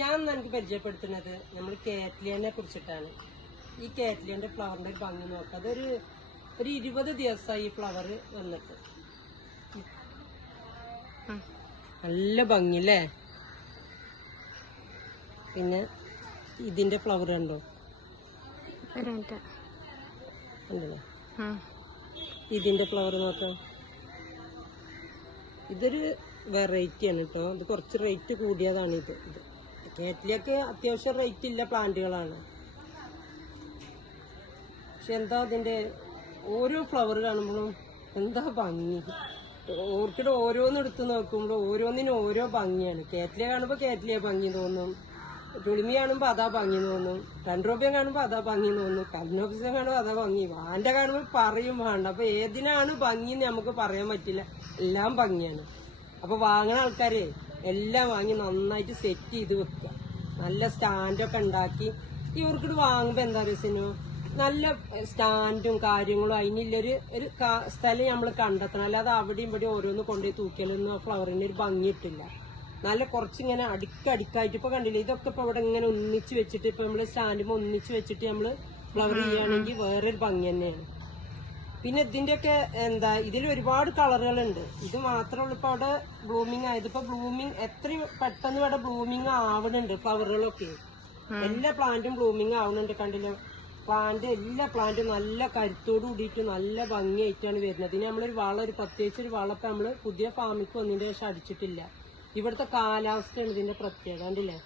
ഞാൻ എനിക്ക് പരിചയപ്പെടുത്തുന്നത് നമ്മൾ കാറ്റ്ലിയനെ കുറിച്ചിട്ടാണ്. ഈ കാറ്റ്ലിയന്റെ ഫ്ലവറിന്റെ ഒരു ഭംഗി നോക്കാം. അതൊരു 20 ദിവസമായി ഈ ഫ്ലവർ വന്നിട്ട്. നല്ല ഭംഗി അല്ലേ? പിന്നെ ഇതിന്റെ ഫ്ലവർ ഉണ്ടോ? ഉണ്ടല്ലോ. ഇതിന്റെ ഫ്ലവർ നോക്കാം. ഇതൊരു വെറൈറ്റി ആണ് കേട്ടോ. ഇത് കുറച്ച് റേറ്റ് കൂടിയതാണ്. ഇത് കാറ്റ്ലിയൊക്കെ അത്യാവശ്യം റേറ്റ് ഇല്ല പ്ലാന്റുകളാണ്. പക്ഷെ എന്താ അതിന്റെ ഓരോ ഫ്ലവർ കാണുമ്പോഴും എന്താ ഭംഗി. ഓർക്കിഡ് ഓരോന്നെടുത്ത് നോക്കുമ്പോൾ ഓരോന്നിനും ഓരോ ഭംഗിയാണ്. കാറ്റ്ലിയ കാണുമ്പോൾ കാറ്റ്ലിയ ഭംഗി തോന്നും, ടുളിമി കാണുമ്പോൾ അതാ ഭംഗി തോന്നും, രണ്ടോപ്യം കാണുമ്പോൾ അതാ ഭംഗി തോന്നും, കല്നോപ്സിയം കാണുമ്പോൾ അതാ ഭംഗി, വാന്റെ കാണുമ്പോൾ പറയും വേണ്ട. അപ്പൊ ഏതിനാണ് ഭംഗി എന്ന് നമുക്ക് പറയാൻ പറ്റില്ല. എല്ലാം ഭംഗിയാണ്. അപ്പൊ വാങ്ങണ ആൾക്കാരെ എല്ലാം വാങ്ങി നന്നായിട്ട് സെറ്റ് ചെയ്ത് വെക്കുക. നല്ല സ്റ്റാൻഡൊക്കെ ഉണ്ടാക്കി ഈ ഓർക്കിഡ് വാങ്ങുമ്പോ എന്താ രസനോ, നല്ല സ്റ്റാൻഡും കാര്യങ്ങളും അതിനുള്ളൊരു സ്ഥലം നമ്മൾ കണ്ടെത്തണം. അല്ലാതെ അവിടെയും ഇവിടെ ഓരോന്ന് കൊണ്ടുപോയി തൂക്കിയാലൊന്നും ഫ്ലവറിന് ഒരു ഭംഗി ഇട്ടില്ല. നല്ല കുറച്ചിങ്ങനെ അടുക്കായിട്ട് ഇപ്പൊ കണ്ടില്ലേ, ഇതൊക്കെ ഇപ്പൊ ഇവിടെ ഇങ്ങനെ ഒന്നിച്ച് വെച്ചിട്ട് ഇപ്പൊ നമ്മള് സ്റ്റാൻഡുമ്പോ ഒന്നിച്ച് വെച്ചിട്ട് നമ്മള് ഫ്ലവർ ചെയ്യുകയാണെങ്കിൽ വേറൊരു ഭംഗി തന്നെയാണ്. പിന്നെ ഇതിന്റെയൊക്കെ എന്താ, ഇതിൽ ഒരുപാട് കളറുകളുണ്ട്. ഇത് മാത്രമുള്ള ഇപ്പൊ അവിടെ ബ്ലൂമിങ് ആയത്. ഇപ്പൊ ബ്ലൂമിങ് എത്രയും പെട്ടെന്ന് ഇവിടെ ബ്ലൂമിങ് ആവണുണ്ട്. ഫ്ലവറുകളൊക്കെ എല്ലാ പ്ലാന്റും ബ്ലൂമിങ് ആവുന്നുണ്ട്. കണ്ടില്ലേ, എല്ലാ പ്ലാന്റും നല്ല കരുത്തോട് കൂടിയിട്ട് നല്ല ഭംഗിയായിട്ടാണ് വരുന്നത്. ഇതിന് നമ്മളൊരു പ്രത്യേകിച്ച് ഒരു വളം ഇപ്പൊ നമ്മള് പുതിയ ഫാമിക്ക് വന്നതിന്റെ ശേഷം അടിച്ചിട്ടില്ല. ഇവിടുത്തെ കാലാവസ്ഥയാണ് ഇതിന്റെ പ്രത്യേകത. കണ്ടില്ലേ,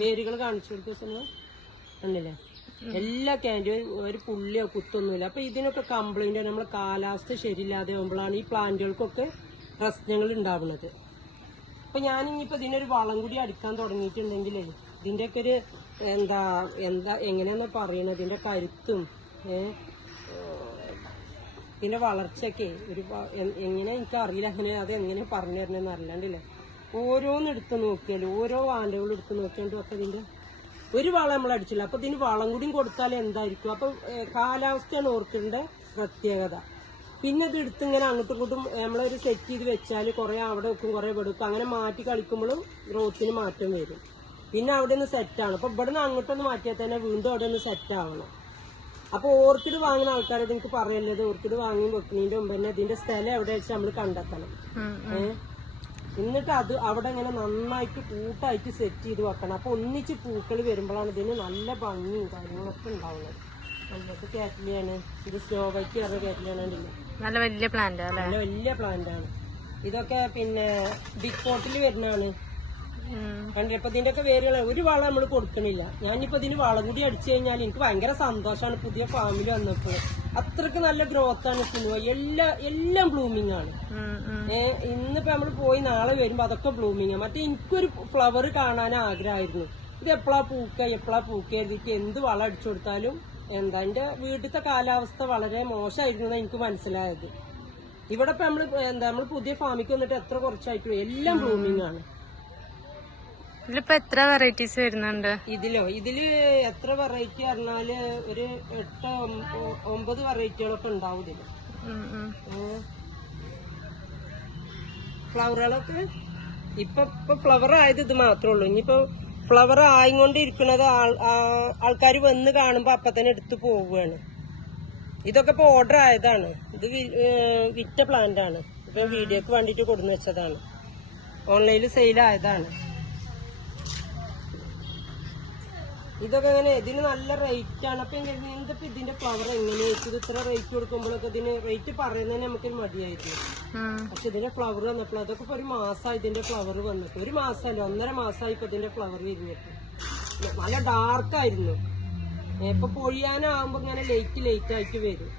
വേരുകൾ കാണിച്ചു കൊടുക്കുന്ന കണ്ടില്ലേ, എല്ലാ ക്യാൻഡും ഒരു പുള്ളിയോ കുത്തൊന്നുമില്ല. അപ്പൊ ഇതിനൊക്കെ കംപ്ലൈന്റ് ആണ്. നമ്മളെ കാലാവസ്ഥ ശരിയില്ലാതെ ആകുമ്പോഴാണ് ഈ പ്ലാന്റുകൾക്കൊക്കെ പ്രശ്നങ്ങൾ ഉണ്ടാവുന്നത്. അപ്പൊ ഞാനിപ്പോ ഇതിനൊരു വളം കൂടി അടിക്കാൻ തുടങ്ങിയിട്ടുണ്ടെങ്കിലേ ഇതിന്റെയൊക്കെ ഒരു എങ്ങനെയാന്ന് പറയണത്, ഇതിന്റെ കരുത്തും ഇതിന്റെ വളർച്ചയൊക്കെ ഒരു എങ്ങനെ എനിക്ക് അറിയില്ല. അങ്ങനെ അത് എങ്ങനെ പറഞ്ഞു തരണമെന്ന് അറിയാണ്ടില്ലേ. ഓരോന്ന് എടുത്ത് നോക്കിയാലും ഓരോ വാണ്ടകളും എടുത്ത് നോക്കിയാലും ഒക്കെ ഇതിന്റെ ഒരു വളം നമ്മൾ അടിച്ചില്ല. അപ്പൊ ഇതിന് വളം കൂടിയും കൊടുത്താൽ എന്തായിരിക്കും. അപ്പൊ കാലാവസ്ഥയാണ് ഓർക്കിഡിന്റെ പ്രത്യേകത. പിന്നെ ഇത് എടുത്ത് ഇങ്ങനെ അങ്ങോട്ടും ഇങ്ങോട്ടും നമ്മളൊരു സെറ്റ് ചെയ്ത് വെച്ചാൽ കുറെ അവിടെ വെക്കും, കുറെ ഇവിടെ വെക്കും. അങ്ങനെ മാറ്റി കളിക്കുമ്പോഴും ഗ്രോത്തിന് മാറ്റം വരും. പിന്നെ അവിടെ നിന്ന് സെറ്റാണ്. അപ്പൊ ഇവിടെ നിന്ന് അങ്ങോട്ടൊന്ന് മാറ്റിയാൽ തന്നെ വീണ്ടും അവിടെ നിന്ന് സെറ്റ് ആവണം. അപ്പൊ ഓർക്കിഡ് വാങ്ങുന്ന ആൾക്കാരോട് എനിക്ക് പറയല്ലത്, ഓർക്കിഡ് വാങ്ങി വെക്കുന്നതിന്റെ മുമ്പ് തന്നെ ഇതിന്റെ സ്ഥലം എവിടെ വെച്ച് നമ്മൾ കണ്ടെത്തണം. എന്നിട്ട് അത് അവിടെ ഇങ്ങനെ നന്നായിട്ട് കൂട്ടായിട്ട് സെറ്റ് ചെയ്ത് വെക്കണം. അപ്പൊ ഒന്നിച്ച് പൂക്കൾ വരുമ്പോഴാണ് ഇതിന് നല്ല ഭംഗിയും കാര്യങ്ങളൊക്കെ ഉണ്ടാവുന്നത്. നല്ലത് കാറ്റ്ലിയാണ്. ഇത് സ്നോ വൈറ്റ് പറഞ്ഞ കാറ്റ്ലിയാണ്. നല്ല വലിയ പ്ലാന്റ്, നല്ല വലിയ പ്ലാന്റ് ആണ്. ഇതൊക്കെ പിന്നെ ബിഗ് പോട്ടിൽ വരുന്നതാണ്. കണ്ടില്ല, ഇപ്പൊ ഇതിന്റെ ഒക്കെ വേരുകൾ ഒരു വളം നമ്മൾ കൊടുക്കണില്ല. ഞാനിപ്പോ ഇതിന് വളം കൂടി അടിച്ചു കഴിഞ്ഞാൽ എനിക്ക് ഭയങ്കര സന്തോഷമാണ്. പുതിയ ഫാമിൽ വന്നപ്പോൾ അത്രക്ക് നല്ല ഗ്രോത്ത് ആണ്. സിനിമ എല്ലാം ബ്ലൂമിങ് ആണ്. ഇന്നിപ്പോ നമ്മൾ പോയി നാളെ വരുമ്പോ അതൊക്കെ ബ്ലൂമിങ് ആണ്. മറ്റേ എനിക്കൊരു ഫ്ലവർ കാണാൻ ആഗ്രഹമായിരുന്നു. ഇത് എപ്പോഴാ പൂക്ക എഴുതിക്ക് എന്ത് വളം അടിച്ചു കൊടുത്താലും എന്റെ വീട്ടിലത്തെ കാലാവസ്ഥ വളരെ മോശമായിരുന്നു എനിക്ക് മനസ്സിലായത്. ഇവിടെ ഇപ്പൊ നമ്മൾ പുതിയ ഫാമിക്ക് വന്നിട്ട് എത്ര കുറച്ചായിട്ടും എല്ലാം ബ്ലൂമിങ് ആണ്. ഇതിലിപ്പോ എത്ര വെറൈറ്റീസ് വരുന്നുണ്ട്? ഇതില് എത്ര വെറൈറ്റി പറഞ്ഞാല് ഒരു 8-9 വെറൈറ്റികളൊക്കെ ഉണ്ടാവും ഇതില്. ഫ്ലവറുകളൊക്കെ ഇപ്പൊ ഫ്ലവർ ആയത് ഇത് മാത്രമേ ഉള്ളൂ. ഇനിയിപ്പോ ഫ്ലവർ ആയിക്കൊണ്ടിരിക്കുന്നത് ആൾക്കാർ വന്ന് കാണുമ്പോ അപ്പൊ തന്നെ എടുത്തു പോവുകയാണ്. ഇതൊക്കെ ഇപ്പൊ ഓർഡർ ആയതാണ്. ഇത് വിറ്റ പ്ലാന്റ് ആണ്. ഇപ്പൊ വീഡിയോക്ക് വേണ്ടിട്ട് കൊടുന്നു വെച്ചതാണ്. ഓൺലൈനിൽ സെയിൽ ആയതാണ്. ഇതൊക്കെ ഇങ്ങനെ ഇതിന് നല്ല റേറ്റ് ആണ്. അപ്പൊ എന്തിപ്പോ ഇതിന്റെ ഫ്ലവർ എങ്ങനെയായിരിക്കും ഇത് ഇത്ര റേറ്റ് കൊടുക്കുമ്പോഴൊക്കെ ഇതിന് റേറ്റ് പറയുന്നതിന് നമുക്കൊരു മടിയായിരുന്നു. പക്ഷെ ഇതിന്റെ ഫ്ലവർ വന്നപ്പോൾ അതൊക്കെ ഇപ്പൊ ഒരു മാസമായി ഇതിന്റെ ഫ്ലവർ വന്നിട്ട്. ഒരു മാസമല്ല, 1.5 മാസമായി ഇപ്പൊ ഇതിന്റെ ഫ്ലവർ വിരിഞ്ഞിട്ട്. നല്ല ഡാർക്കായിരുന്നു. ഇപ്പൊ പൊഴിയാനാകുമ്പോ ഇങ്ങനെ ലേറ്റ് ആയിട്ട് വരും.